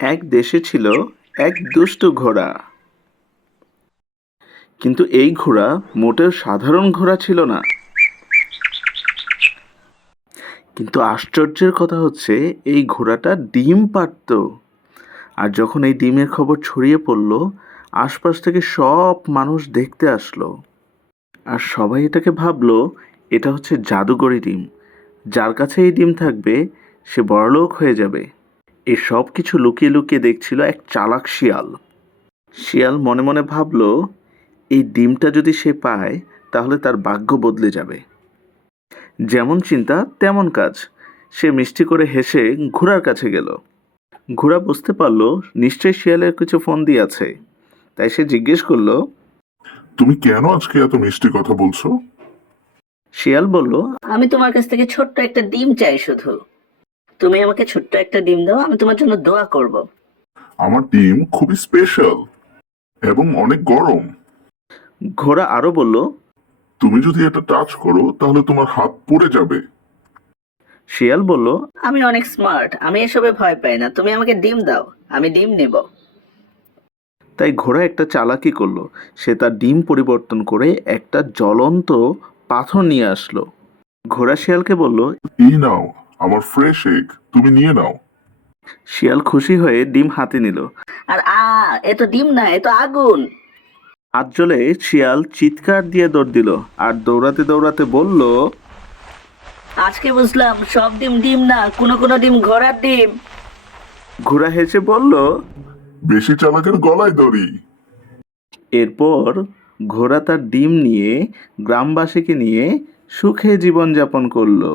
এক দেশে ছিল এক দুষ্টু ঘোড়া। কিন্তু এই ঘোড়া মোটেও সাধারণ ঘোড়া ছিল না। কিন্তু আশ্চর্যের কথা হচ্ছে এই ঘোড়াটা ডিম পাড়ত। আর যখন এই ডিমের খবর ছড়িয়ে পড়ল, আশপাশ থেকে সব মানুষ দেখতে আসলো। আর সবাই এটাকে ভাবলো এটা হচ্ছে জাদুকরি ডিম। যার কাছে এই ডিম থাকবে সে বড়লোক হয়ে যাবে। এই সব কিছু লুকিয়ে লুকিয়ে দেখছিল এক চালাক শিয়াল। শিয়াল মনে মনে ভাবলো এই ডিমটা যদি সে পায় তাহলে তার ভাগ্য বদলে যাবে। যেমন চিন্তা তেমন কাজ। সে মিষ্টি করে হেসে ঘোড়ার কাছে গেল। ঘোড়া বুঝতে পারল নিশ্চয়ই শিয়ালের কিছু ফন্দি আছে, তাই সে জিজ্ঞেস করলো। তুমি কেন আজকে এত মিষ্টি কথা বলছো? শিয়াল বলল, আমি তোমার কাছ থেকে ছোট্ট একটা ডিম চাই শুধু। তুমি আমাকে ছোট্ট একটা ডিম দাও, আমি তোমার জন্য দোয়া করব। আমার ডিম খুবই স্পেশাল এবং অনেক গরম। ঘোড়া আরো বলল। তুমি যদি এটা টাচ করো তাহলে তোমার হাত পুড়ে যাবে। শিয়াল বলল, আমি অনেক স্মার্ট, আমি এসবে ভয় পাই না। তুমি আমাকে ডিম দাও, আমি ডিম নেব। তাই ঘোড়া একটা চালাকি করলো। সে তার ডিম পরিবর্তন করে একটা জ্বলন্ত পাথর নিয়ে আসলো। ঘোড়া শিয়ালকে বলল। এই নাও আমার ফ্রেশ এগ, তুমি নিয়ে নাও। শিয়াল খুশি হয়ে ডিম হাতে নিল। আর এ তো ডিম না, এ তো আগুন। হাত জ্বলে শিয়াল চিৎকার দিয়ে দৌড় দিল আর দৌড়াতে দৌড়াতে বলল। আজকে বুঝলাম সব ডিম ডিম না, কোনো কোনো ডিম ঘোড়ার ডিম। ঘোড়া হেসে বলল। বেশি চালাকের গলায় দড়ি। এরপর ঘোড়া তার ডিম নিয়ে গ্রামবাসীকে নিয়ে সুখে জীবনযাপন করলো।